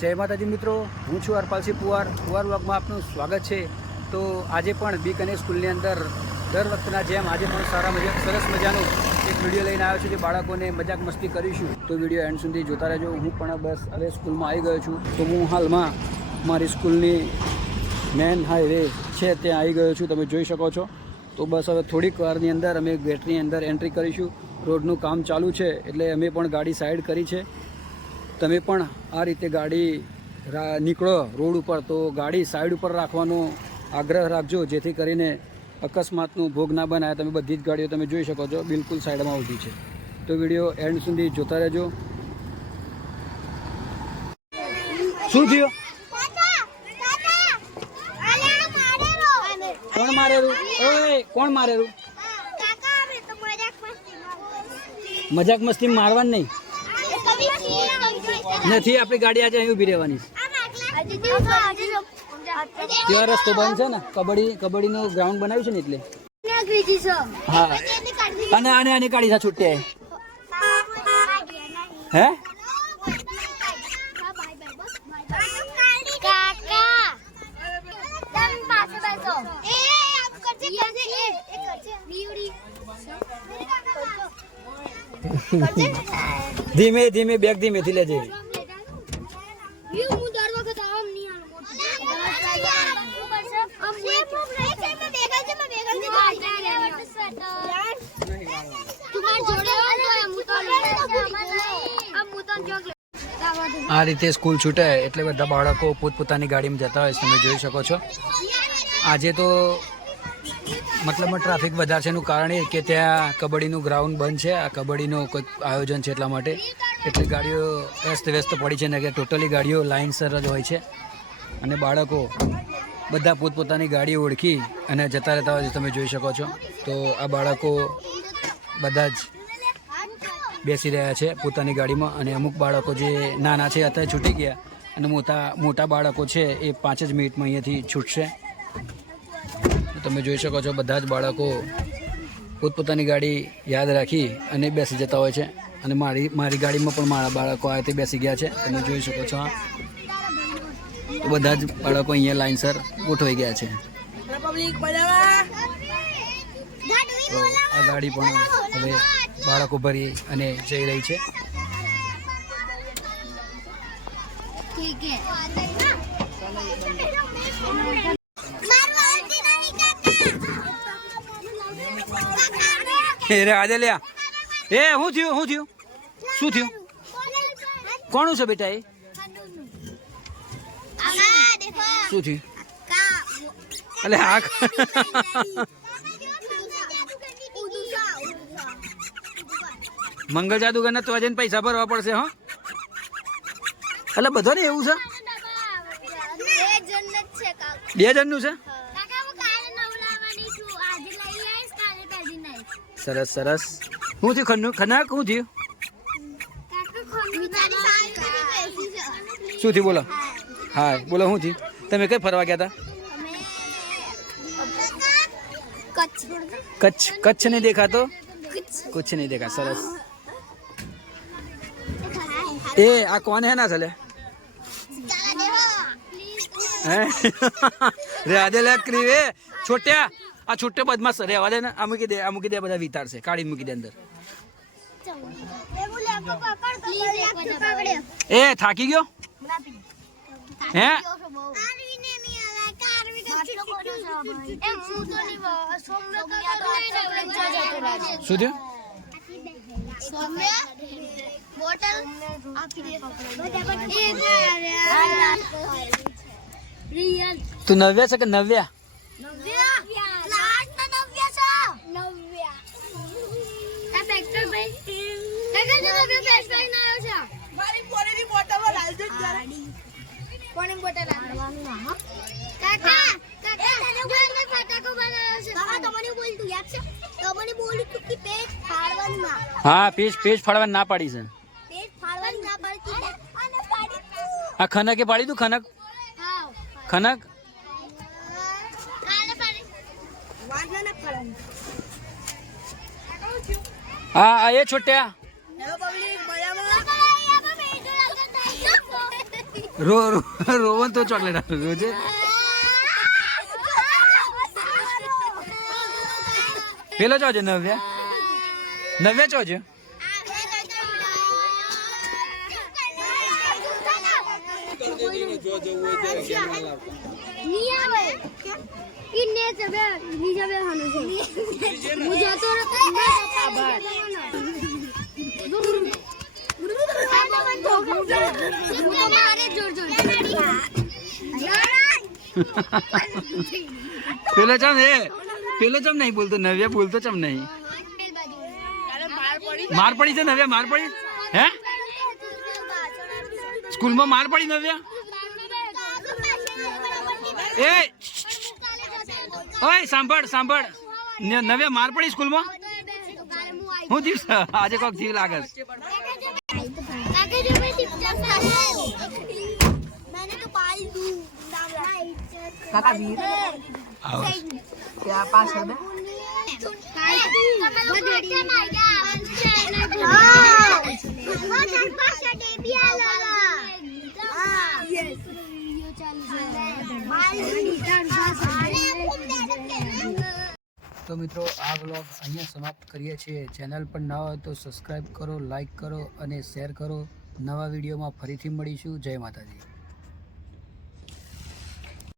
જય માતાજી મિત્રો, હું છું હરપાલસિંહ પુવાર વ્લોગમાં આપનું સ્વાગત છે। તો આજે પણ બી કનેક્ટ સ્કૂલની અંદર દર વખતના જેમ આજે પણ સરસ મજાનો એક વિડીયો લઈને આવ્યો છું, જે બાળકોને મજાક મસ્તી કરીશું। તો વિડીયો એન્ડ સુધી જોતા રહેજો। હું પણ બસ હવે સ્કૂલમાં આવી ગયો છું। તો હું હાલમાં મારી સ્કૂલની મેન હાઈવે છે ત્યાં આવી ગયો છું, તમે જોઈ શકો છો। તો બસ હવે થોડીક વારની અંદર અમે ગેટની અંદર એન્ટ્રી કરીશું। રોડનું કામ ચાલુ છે એટલે અમે પણ ગાડી સાઈડ કરી છે। તમે પણ આ રીતે ગાડી નીકળો રોડ ઉપર તો ગાડી સાઈડ ઉપર રાખવાનો આગ્રહ રાખજો, જેથી કરીને અકસ્માતનું ભોગ ના બનાય। તમે બધી જ ગાડીઓ તમે જોઈ શકો છો બિલકુલ સાઈડમાં ઊભી છે। તો વિડીયો એન્ડ સુધી જોતા રહેજો। શું થયું? કોણ મારેલું? ઓય કોણ મારેલું? મજાક મસ્તી મારવાની નહીં નથી, આપણી ગાડી આજે અહીં ઊભી રહેવાની। ત્યાં રસ્તો બંધ છે ને, કબડ્ડીનું ગ્રાઉન્ડ બનાવ્યું છે ને એટલે હા। અને આની કાઢી છે છૂટે હે ધીમે ધીમે બેગ ધીમેથી લેજે। આ રીતે સ્કૂલ છૂટે એટલે બધા બાળકો પોતપોતાની ગાડીમાં જતા હોય, તમે જોઈ શકો છો। આજે તો મતલબમાં ટ્રાફિક વધારે છે એનું કારણ એ કે ત્યાં કબડ્ડીનું ગ્રાઉન્ડ બંધ છે। આ કબડ્ડીનું કોઈક આયોજન છે એટલા માટે એટલે ગાડીઓ વ્યસ્ત પડી છે ને કે ટોટલી ગાડીઓ લાઇનસર જ હોય છે અને બાળકો બધા પોતપોતાની ગાડીઓ ઓળખી અને જતા રહેતા હોય છે, તમે જોઈ શકો છો। તો આ બાળકો બધા જ બેસી રહ્યા છે પોતાની ગાડીમાં અને અમુક બાળકો જે નાના છે અત્યારે છૂટી ગયા અને મોટા બાળકો છે એ 5 જ મિનિટમાં અહીંયાથી છૂટશે। તમે જોઈ શકો છો બધા જ બાળકો પોતપોતાની ગાડી યાદ રાખી અને બેસી જતા હોય છે અને મારી ગાડીમાં પણ મારા બાળકો આ તે બેસી ગયા છે, તમે જોઈ શકો છો। તો બધા જ બાળકો અહીંયા લાઇનસર ગોઠવાઈ ગયા છે। તો આ ગાડી પણ હવે બાળકો ભરી અને જઈ રહી છે। આજે લ્યા એ શું થયું? શું થયું? કોનું છે બેટા? એ શું થયું? અલે હા મંગળ જાદુગર ને તો આજે પૈસા ભરવા પડશે હો। એટલે બધો ને એવું છે, 2 જણનું છે। સરસ સરસ। શું થયું ખનાક? શું થયું? શું થયું બોલો? હા બોલો શું થયું? તમે કઈ ફરવા ગયા હતા? કચ્છ નહીં દેખા તો कुछ नहीं देखा। सरस। ए आ कौन है ना चले रेवादे क्रीवे छोटे आ छोटे बदमाश रेवादे ना अमुकी दे बधा वितार से काढ़ी मूकी दे अंदर। ए थाकी गयो हैं? શું થયું? તું નવ્યા છે કે નવ્યા? हाँ पेज फाड़वा ना पाड़ी से। हाँ खनक पाड़ी तू खनक हाँ ये छोटे રોવન તો ચોકલેટ આપે રોજે. પેલો ચો છે નવ્યા? નવ્યા ચો છે? પેલો ચમ નહીં બોલતો, નવ્યા બોલતો ચમ નહીં? માર પડી છે નવ્યા? માર પડી હે? સ્કૂલમાં માર પડી નવ્યા? એ ઓય સાંભળ નવ્યા માર પડી સ્કૂલમાં? હું દિવસ આજે કોક જીવ લાગે. કાકા વીર क्या पास है मैं તો મિત્રો આ વ્લોગ અહીંયા સમાપ્ત કરીએ છીએ. ચેનલ પર નવા હોય તો સબસ્ક્રાઈબ કરો, લાઈક કરો અને શેર કરો. નવા વિડીયોમાં ફરીથી મળીશું. જય માતાજી.